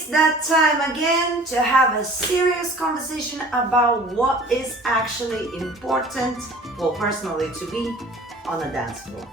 It's that time again to have a serious conversation about what is actually important, well, personally to me, on a dance floor.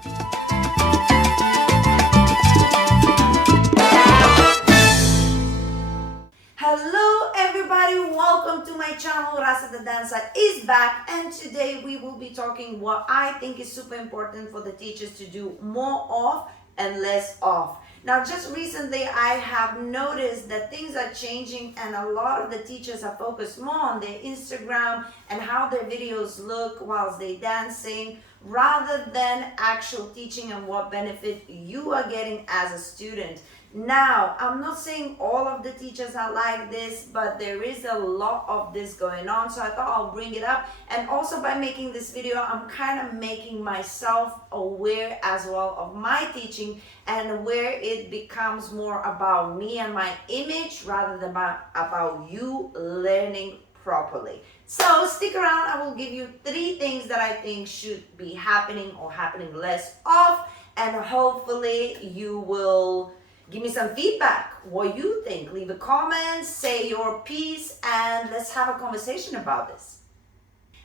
Hello everybody, welcome to my channel. Rasa the dancer is back, and today we will be talking what I think is super important for the teachers to do more of and less of. Now, just recently I have noticed that things are changing and a lot of the teachers are focused more on their Instagram and how their videos look whilst they're dancing, rather than actual teaching and what benefit you are getting as a student. Now, I'm not saying all of the teachers are like this, but there is a lot of this going on, so I thought I'll bring it up. And also, by making this video, I'm kind of making myself aware as well of my teaching and where it becomes more about me and my image rather than about you learning properly. So stick around. I will give you 3 things that I think should be happening or happening less of, and hopefully you will give me some feedback, what you think. Leave a comment, say your piece, and let's have a conversation about this.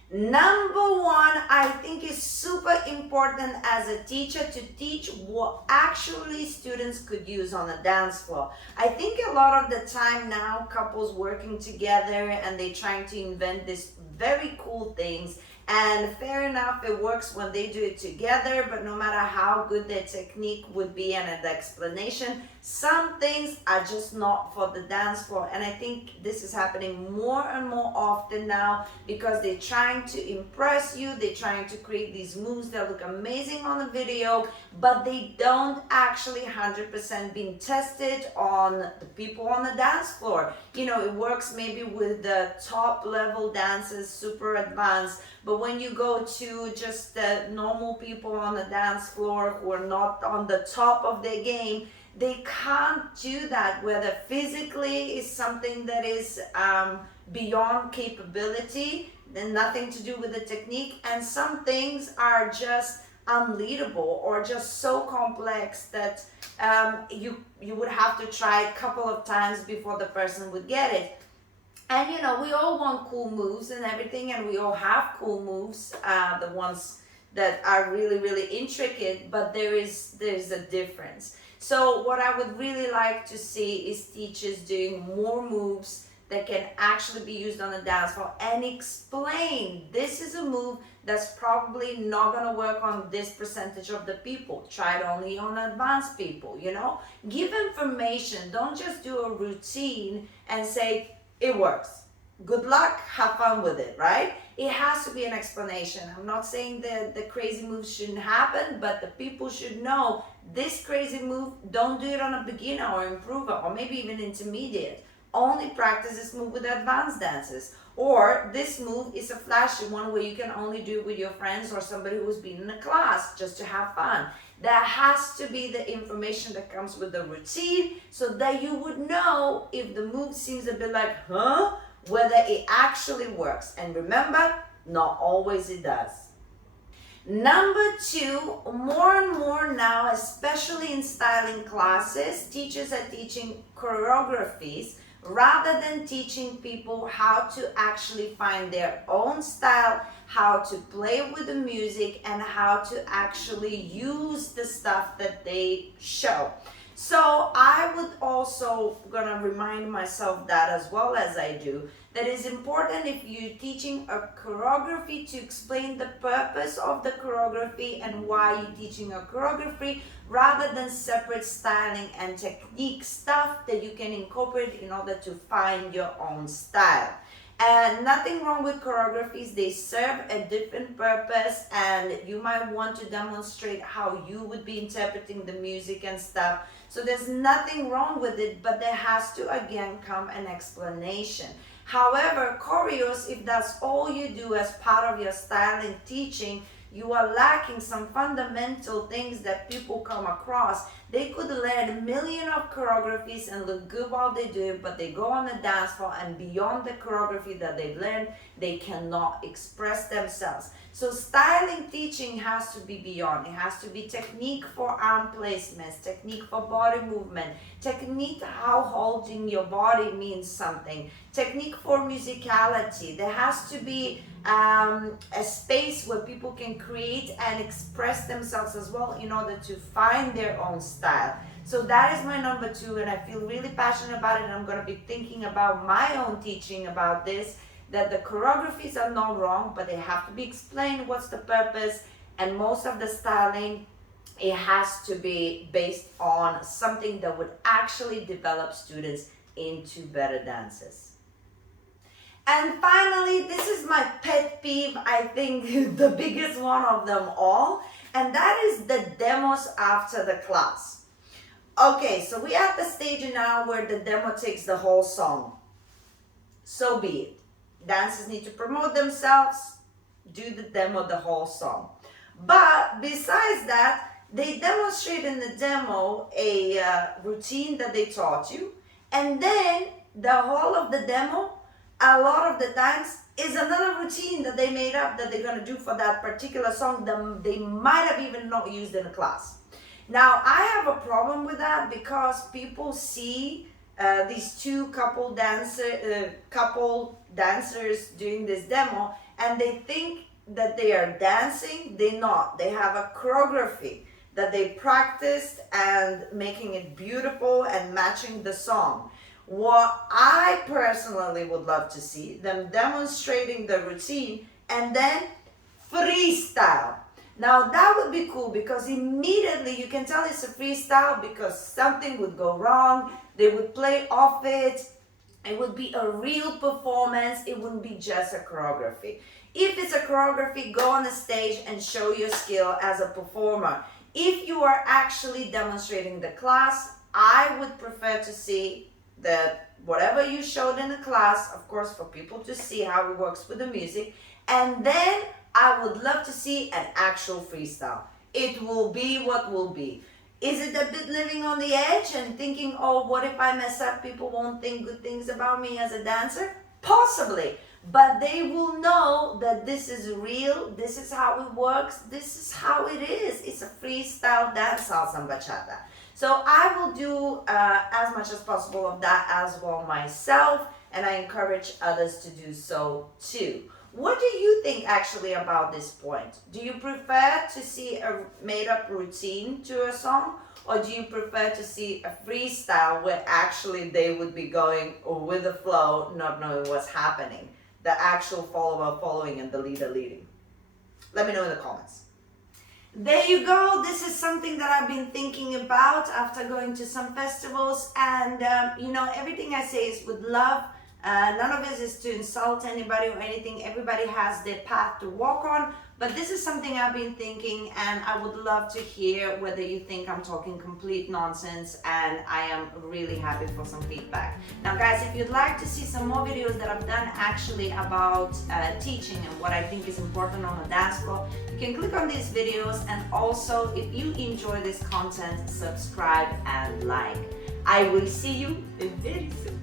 Number 1, I think is super important as a teacher to teach what actually students could use on a dance floor. I think a lot of the time now, couples working together and they're trying to invent these very cool things. And fair enough, it works when they do it together, but no matter how good their technique would be and the explanation, some things are just not for the dance floor. And I think this is happening more and more often now because they're trying to impress you, they're trying to create these moves that look amazing on the video, but they don't actually 100% being tested on the people on the dance floor. You know, it works maybe with the top level dancers, super advanced, but when you go to just the normal people on the dance floor who are not on the top of their game, they can't do that, whether physically is something that is beyond capability, then nothing to do with the technique, and some things are just unleadable or just so complex that you would have to try a couple of times before the person would get it. And you know, we all want cool moves and everything, and we all have cool moves, the ones that are really, really intricate, but there's a difference. So what I would really like to see is teachers doing more moves that can actually be used on the dance floor and explain, this is a move that's probably not going to work on this percentage of the people. Try it only on advanced people, you know? Give information. Don't just do a routine and say, it works. Good luck, have fun with it, right? It has to be an explanation. I'm not saying that the crazy moves shouldn't happen, but the people should know this crazy move, don't do it on a beginner or improver or maybe even intermediate. Only practice this move with advanced dancers. Or this move is a flashy one where you can only do it with your friends or somebody who's been in a class just to have fun. That has to be the information that comes with the routine so that you would know if the move seems a bit like, huh? Whether it actually works. And remember, not always it does. Number 2, more and more now, especially in styling classes, teachers are teaching choreographies rather than teaching people how to actually find their own style, how to play with the music, and how to actually use the stuff that they show. So I would also gonna remind myself that, as well as I do, that it's important if you're teaching a choreography to explain the purpose of the choreography and why you're teaching a choreography, rather than separate styling and technique stuff that you can incorporate in order to find your own style. And nothing wrong with choreographies, they serve a different purpose, and you might want to demonstrate how you would be interpreting the music and stuff. So there's nothing wrong with it, but there has to again come an explanation. However, choreos, if that's all you do as part of your styling teaching, you are lacking some fundamental things that people come across They could learn a million of choreographies and look good while they do it, but they go on the dance floor and beyond the choreography that they've learned, they cannot express themselves. So styling teaching has to be beyond. It has to be technique for arm placements, technique for body movement, technique how holding your body means something, technique for musicality. There has to be a space where people can create and express themselves as well in order to find their own style. So that is my number 2, and I feel really passionate about it, and I'm going to be thinking about my own teaching about this, that the choreographies are not wrong, but they have to be explained what's the purpose, and most of the styling, it has to be based on something that would actually develop students into better dancers. And finally, this is my pet peeve, I think the biggest one of them all, and that is the demos after the class. Okay, so we're at the stage now where the demo takes the whole song. So be it. Dancers need to promote themselves, do the demo the whole song. But besides that, they demonstrate in the demo a routine that they taught you, and then the whole of the demo, a lot of the times, is another routine that they made up that they're going to do for that particular song that they might have even not used in a class. Now, I have a problem with that because people see these two couple dancers doing this demo, and they think that they are dancing. They're not. They have a choreography that they practiced and making it beautiful and matching the song. What I personally would love to see, them demonstrating the routine and then freestyle. Now that would be cool because immediately you can tell it's a freestyle because something would go wrong. They would play off it. It would be a real performance. It wouldn't be just a choreography. If it's a choreography, go on the stage and show your skill as a performer. If you are actually demonstrating the class, I would prefer to see that whatever you showed in the class, of course, for people to see how it works with the music, and then I would love to see an actual freestyle. It will be what will be. Is it a bit living on the edge and thinking, oh, what if I mess up? People won't think good things about me as a dancer? Possibly. But they will know that this is real, this is how it works, this is how it is. It's a freestyle dance, salsa and bachata. So I will do as much as possible of that as well myself, and I encourage others to do so too. What do you think actually about this point? Do you prefer to see a made-up routine to a song, or do you prefer to see a freestyle where actually they would be going with the flow, not knowing what's happening? The actual follower following and the leader leading? Let me know in the comments. There you go. This is something that I've been thinking about after going to some festivals, and everything I say is with love. None of it is to insult anybody or anything. Everybody has their path to walk on, but this is something I've been thinking, and I would love to hear whether you think I'm talking complete nonsense, and I am really happy for some feedback. Now guys, if you'd like to see some more videos that I've done actually about teaching and what I think is important on a dance floor, you can click on these videos, and also if you enjoy this content, subscribe and like. I will see you very soon.